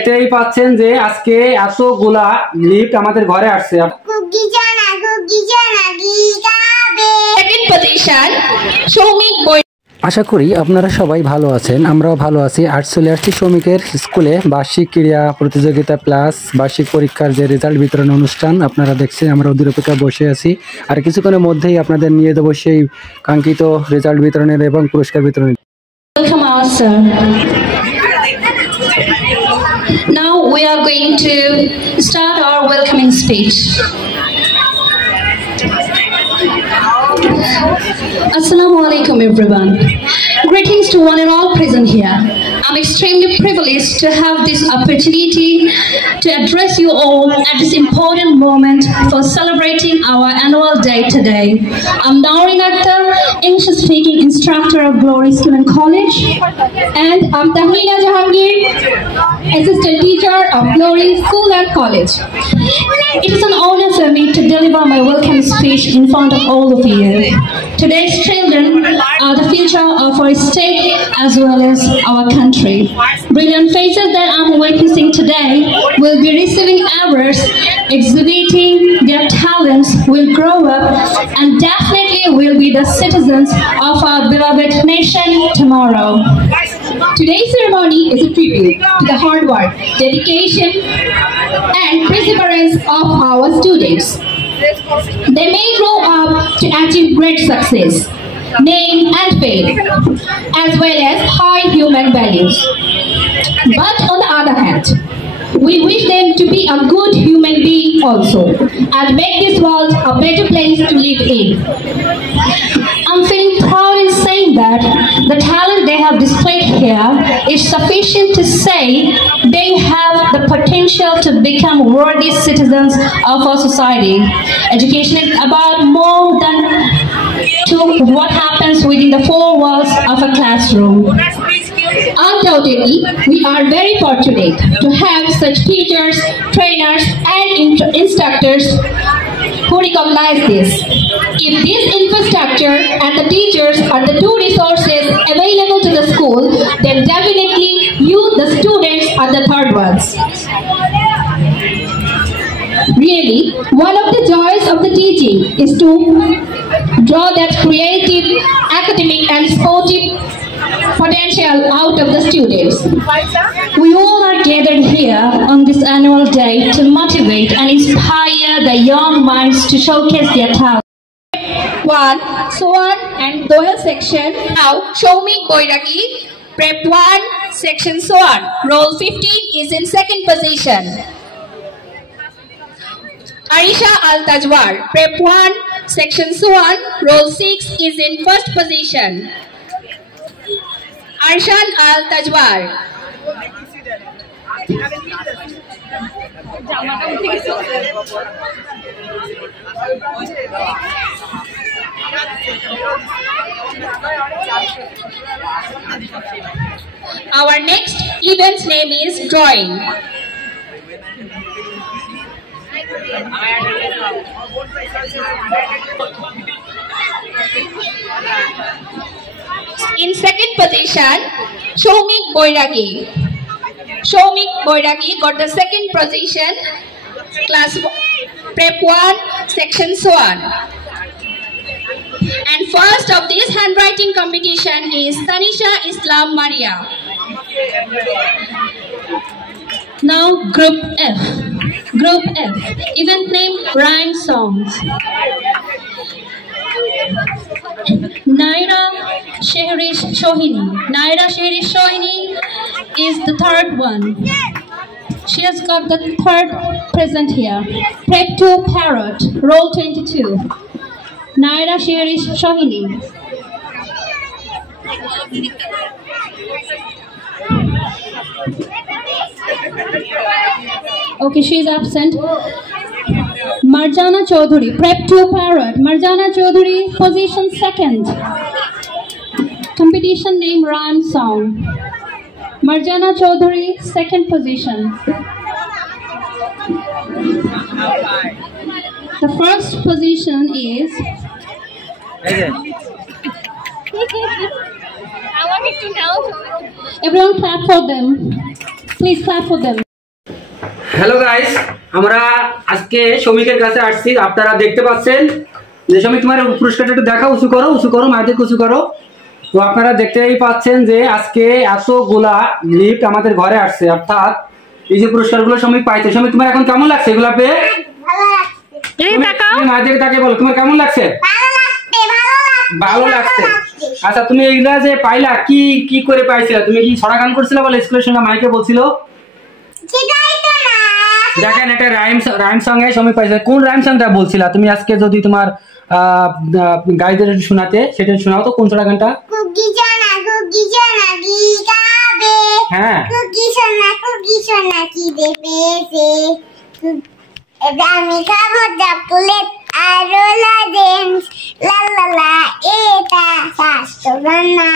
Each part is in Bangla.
এটাই পাচ্ছেন যে আজকে এতগুলা লিফট আমাদের ঘরে আসছে। আশা করি আপনারা সবাই ভালো আছেন, আমরাও ভালো আছি। আর চলে আসছি শ্রমিকের স্কুলে বার্ষিক ক্রীড়া প্রতিযোগিতা প্লাস বার্ষিক পরীক্ষার যে রেজাল্ট বিতরণ অনুষ্ঠান আপনারা দেখছেন। আমরা ওদের অপেক্ষা বসে আছি, আর কিছুক্ষণের মধ্যেই আপনাদের নিয়ে দেবো সেই কাঙ্ক্ষিত রেজাল্ট বিতরণের এবং পুরস্কার বিতরণের। Now we are going to start our welcoming speech. Assalamu alaikum everyone. Greetings to one and all present here. I'm extremely privileged to have this opportunity to address you all at this important moment for celebrating our annual day today. I'm Naurin Akhtar, English-speaking instructor of Glory School and College, and I'm Tahmina Jahangir, assistant teacher of Glory School and College. It is an honor for me to deliver my welcome speech in front of all of you. Today's children are the future of our state as well as our country. Brilliant faces that I'm witnessing today will be receiving awards, exhibiting their talents, will grow up and definitely will be the citizens of our beloved nation tomorrow. Today's ceremony is a tribute to the hard work, dedication and perseverance of our students. They may grow up to achieve great success, name and fame, as well as high human values. But on the other hand, we wish them to be a good human being also, and make this world a better place to live in. I'm feeling proud in saying that the talent they have displayed here is sufficient to say they have the potential to become worthy citizens of our society. Education is about more than to what happens within the four walls of a classroom. Undoubtedly, we are very fortunate to have such teachers, trainers, and instructors who recognize this. If this infrastructure and the teachers are the two resources available to the school, then definitely you, the students, are the third ones. Really, one of the joys of the teaching is to draw that creative, academic, and sportive potential out of the students. We all are gathered here on this annual day to motivate and inspire the young minds to showcase their talent. 1, Swan and Doyle section. Now, Shomik Boiragi, Prep 1, section Swan. Roll 15 is in second position. Arisha Al-Tajwar, Prep 1, section Swan. Roll 6 is in first position. Arshan Al-Tajwar. Our next event's name is drawing. In second position, Shomik Boiragi. Shomik Boiragi got the second position, class Prep 1, section Swan. And first of this handwriting competition is Tanisha Islam Maria. Now Group F. Group F. Event name Rhyme Songs. Naira Shehrish Shohini. Naira Shehrish Shohini is the third one. She has got the third present here. Prep 2 Parrot. Roll 22. Naira Shehrish Shohini. Okay, she is absent. Marjana Chaudhuri, Prep 2 Parrot. Marjana Chaudhuri, position second. Competition name Rhyme Song. Marjana Chaudhuri, second position. The first position is everyone clap for them. Please clap for them. Hello guys, আমরা আজকে শ্রমিকের কাছে আসছি। আপনারা দেখতে পাচ্ছেন যে শ্রমিক, তোমার পুরস্কারটা একটু দেখা, উঁচু করো মাইকে উঁচু করো। তো আপনারা দেখতেই পাচ্ছেন যে আজকে এতগুলা লিফট আমাদের ঘরে আসছে, অর্থাৎ এই যে পুরস্কারগুলো শ্রমিক পাইছে। শ্রমিক, তোমার এখন কেমন লাগছে এগুলা পেয়ে? মাইকে তাকে বলো, তোমার কেমন লাগছে? ভালো লাগছে। আচ্ছা, তুমি এইগুলা যে পাইলা, কি কি করে পাইছিলা? তুমি কি ছড়া গান করছিলা বলে স্কুলের সঙ্গে মাইকে বলছিল? দেখেন, একটা রাইম সঙ্গে শ্রমিক পাইছে। কোন রাইম সঙ্গটা বলছিলা তুমি? আজকে যদি তোমার গাইদের শোনাতে, সেটা শোনাও তো। কোন ছড়া গানটা? হ্যাঁ, আমি খাবো চকলেট আর লজেন্স, লা লা লা, এটা স্বাস্থ্য না,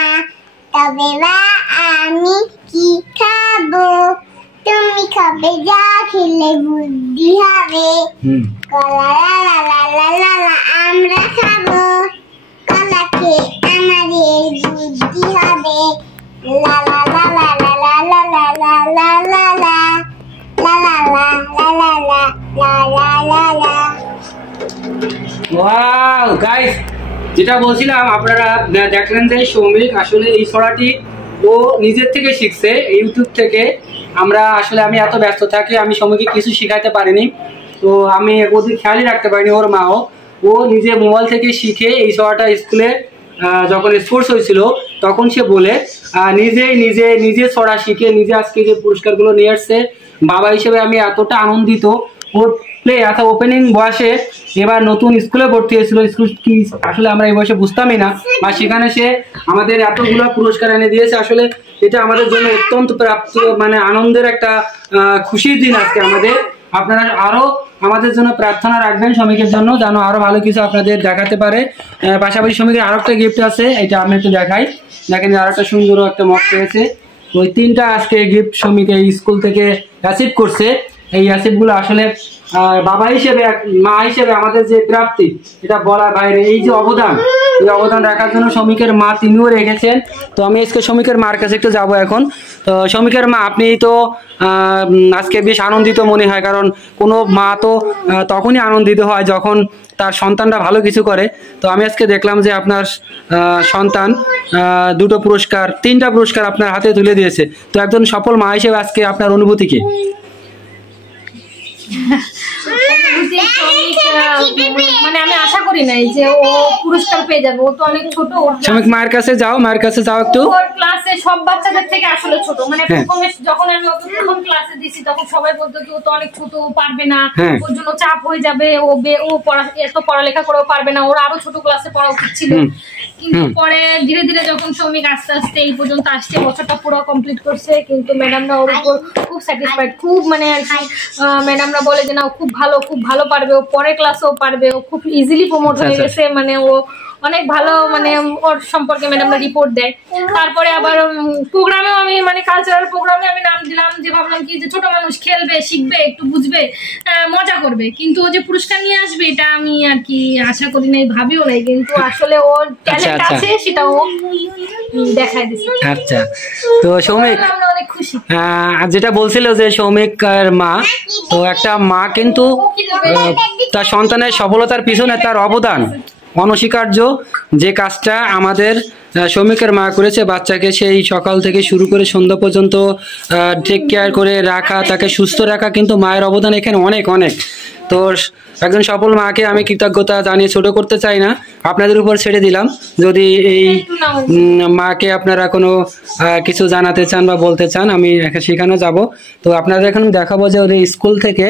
তবে বা আমি কি খাবো? তুমি খাবে যা, খেলে বুদ্ধি হবে। কলা লা লা লা লা লা, আমরা খাবো কলা, খেয়ে আমাদের বুদ্ধি হবে। লা লা লা লা লা লা লা লা লা লা লা লা la la la la la la la la la la. Wow guys, যেটা বলছিলাম আপনারা দেখলেন যে শ্রমিক আসলে এই ছড়াটি ও নিজের থেকে শিখছে, ইউটিউব থেকে। আমি এত ব্যস্ত থাকি, আমি শ্রমিককে কিছু শিখাইতে পারিনি, তো আমি ওদের খেয়ালই রাখতে পারিনি। ওর মাও ও নিজে মোবাইল থেকে শিখে এই ছড়াটা স্কুলে যখন স্পোর্টস হয়েছিল তখন সে বলে নিজে ছড়া শিখে নিজে আজকে যে পুরস্কারগুলো নিয়ে আসছে। বাবা হিসেবে আমি এতটা আনন্দিত। ওর ওপেনিং বয়সে এবার নতুন স্কুলে ভর্তি হয়েছিল, স্কুল কি আসলে আমরা এই বয়সে বুঝতামই না, আর সেখানে সে আমাদের এতগুলো পুরস্কার এনে দিয়েছে। আসলে এটা আমাদের জন্য অত্যন্ত প্রাপ্ত, মানে আনন্দের একটা খুশির দিন আজকে আমাদের। আপনারা আরো আমাদের জন্য প্রার্থনা রাখবেন শ্রমিকের জন্য, যেন আরো ভালো কিছু আপনাদের দেখাতে পারে। পাশাপাশি শ্রমিকের আরো একটা গিফট আছে, এটা আমি একটু দেখাই। দেখেন, আরো একটা সুন্দর একটা মগ পেয়েছে। ওই 3টা আজকে গিফট শ্রমিক এই স্কুল থেকে অ্যাচিভ করছে। এই অ্যাচিভগুলো আসলে বাবা হিসেবে, মা হিসেবে আমাদের যে প্রাপ্তি, এটা বলার বাইরে। এই যে অবদান, এই অবদান রাখার জন্য শ্রমিকের মা তিনিও রেখেছেন। তো আমি আজকে শ্রমিকের মার কাছে একটু যাবো এখন। তো শ্রমিকের মা, আপনি তো আজকে বেশ আনন্দিত মনে হয়, কারণ কোনো মা তো তখনই আনন্দিত হয় যখন তার সন্তানরা ভালো কিছু করে। তো আমি আজকে দেখলাম যে আপনার সন্তান 2টো পুরস্কার, 3টা পুরস্কার আপনার হাতে তুলে দিয়েছে। তো একজন সফল মা হিসেবে আজকে আপনার অনুভূতি কি? মানে আমি আশা করি নাই যে ও পুরস্কার পেয়ে যাবে। ও তো অনেক ছোট। শ্রমিক, মায়ের কাছে যাও একটু। ওর ক্লাসে সব বাচ্চাদের থেকে আসলে ছোট। মানে যখন আমি ওকে প্রথম ক্লাসে দিছি তখন সবাই বলতো যে ও তো অনেক ছোট, ও পারবে না, ওর জন্য চাপ হয়ে যাবে, ও এত পড়ালেখা করেও পারবে না, ওর আরো ছোট ক্লাসে পড়া উচিত ছিল। কিন্তু পরে ধীরে ধীরে যখন শ্রমিক আস্তে আস্তে এই পর্যন্ত আসছে, বছরটা পুরো কমপ্লিট করছে, কিন্তু ম্যাডামরা ওর উপর খুব স্যাটিসফাইড, খুব মানে আর কি ম্যাডামরা বলে যে না ও খুব ভালো পারবে, ও পরের ক্লাসেও পারবে, ও খুব ইজিলি প্রমোট হয়ে গেছে। মানে ও অনেক ভালো, মানে ওর সম্পর্কে ম্যাডামরা রিপোর্ট দেয়। তারপরে আবার প্রোগ্রামেও আমি, মানে কালচারাল প্রোগ্রামে আমি নাম দিলাম, যে ভাবলাম কি যে ছোট মানুষ খেলবে, শিখবে, একটু বুঝবে, মজা করবে, কিন্তু ও যে পুরস্কার নিয়ে আসবে এটা আমি আর কি আশা করি নাই, ভাবিও নাই। কিন্তু আসলে ওর ট্যালেন্ট আছে, সেটা ও দেখায় দিচ্ছে। আচ্ছা, তো সৌমিক, আমরা অনেক খুশি। যেটা বলছিল যে সৌমিকের মা, তো একটা মা কিন্তু তার সন্তানের সফলতার পিছনে তার অবদান অনস্বীকার্য। যে কাজটা আমাদের শ্রমিকের মা করেছে, বাচ্চাকে সেই সকাল থেকে শুরু করে সন্ধ্যা পর্যন্ত টেক কেয়ার করে রাখা, তাকে সুস্থ রাখা, কিন্তু মায়ের অবদান এখানে অনেক অনেক। তো একজন সফল মাকে আমি কৃতজ্ঞতা জানিয়ে ছোট করতে চাই না, আপনাদের উপর ছেড়ে দিলাম। যদি এই মাকে আপনারা কোনো কিছু জানাতে চান বা বলতে চান, আমি সেখানে যাব। তো আপনাদের এখন দেখাবো যে ওদের স্কুল থেকে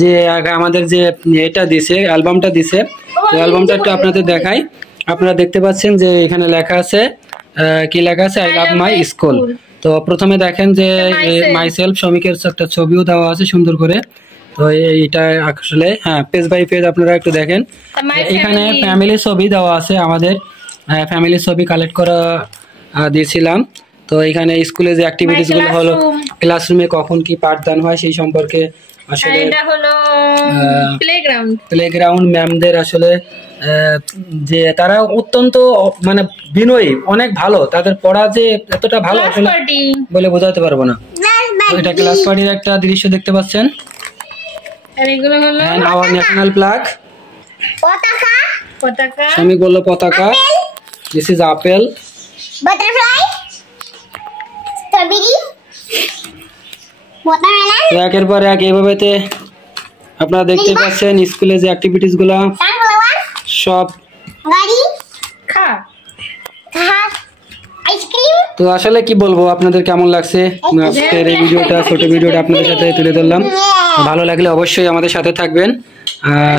যে আমাদের যে এটা দিছে, অ্যালবামটা দিছে, অ্যালবামটা একটু আপনাদের দেখাই। আপনারা দেখতে পাচ্ছেন যে এখানে লেখা আছে, কি লেখা আছে? I love my school. তো প্রথমে দেখেন যে মাই সেলফ, শ্রমিকের একটা ছবিও দেওয়া আছে সুন্দর করে। তো এইটা আসলে পেজ বাই পেজ আপনারা একটু দেখেন। এখানে ফ্যামিলি ছবি দেওয়া আছে, আমাদের ফ্যামিলি ছবি কালেক্ট করা দিয়েছিলাম। তো এখানে স্কুলে যে অ্যাক্টিভিটিস গুলো হলো, ক্লাসরুমে কখন কি পাঠদান হয় সেই সম্পর্কে আসলে, এটা হলো প্লেগ্রাউন্ড ম্যামদের আসলে যে তারা অত্যন্ত মানে বিনয়ী, অনেক ভালো, তাদের পড়া যে এতটা ভালো আসলে বলে বোঝাতে পারবো না। এটা ক্লাস পার্টির একটা দৃশ্য দেখতে পাচ্ছেন। আর এগুলো হলো and our national flag পতাকা, পতাকা, শমিক বলল পতাকা, this is apple, butterfly, strawberry, watermelon, তো একের পর এক এইভাবেতে আপনারা দেখতে পাচ্ছেন স্কুলে যে অ্যাক্টিভিটিস গুলা সানফ্লাওয়ার, সব। গাড়ি, খা ঘাস, আইসক্রিম। তো আসলে কি বলবো, আপনাদের কেমন লাগছে আজকের এই ভিডিওটা, ছোট ভিডিওটা আপনাদের সাথে তুলে ধরলাম। ভালো লাগলে অবশ্যই আমাদের সাথে থাকবেন।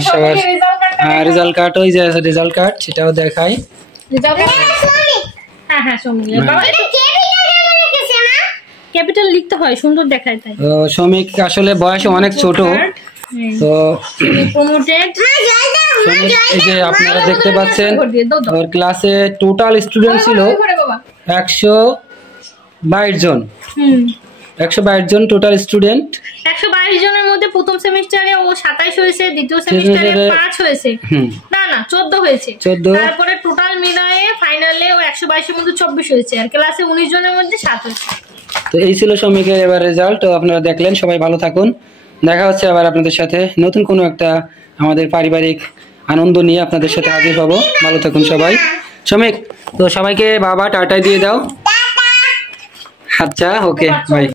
সবার রেজাল্ট কার্ড, ওই যে রেজাল্ট কার্ড সেটাও দেখাই। হ্যাঁ হ্যাঁ সমীক বাবা এটা ক্যাপিটাল লিখেছে না? ক্যাপিটাল লিখতে হয়, সুন্দর দেখায় তাই। তো শমিক আসলে বয়সে অনেক ছোট, তো প্রমোটেড। শমিক এই যে আপনারা দেখতে পাচ্ছেন ওর ক্লাসে টোটাল স্টুডেন্ট ছিল 122 জন। 122 জন টোটাল স্টুডেন্ট। 122 জনের মধ্যে প্রথম সেমিস্টারে ও 27 হয়েছে, দ্বিতীয় সেমিস্টারে 5 হয়েছে, না না 14 হয়েছে। 14, তারপরে টোটাল মিলায়ে ফাইনালে ও 122 এর মধ্যে 24 হয়েছে, আর ক্লাসে 19 জনের মধ্যে 7 হয়েছে। তো এই ছিল শমিকের এবার রেজাল্ট। তো আপনারা দেখলেন, সবাই ভালো থাকুন। দেখা হচ্ছে আবার আপনাদের সাথে নতুন কোনো একটা আমাদের পারিবারিক আনন্দ নিয়ে আপনাদের সাথে হাজির হব। ভালো থাকুন সবাই। শমিক, তো সবাইকে বাবা টাটা দিয়ে দাও। আচ্ছা, ওকে, বাই।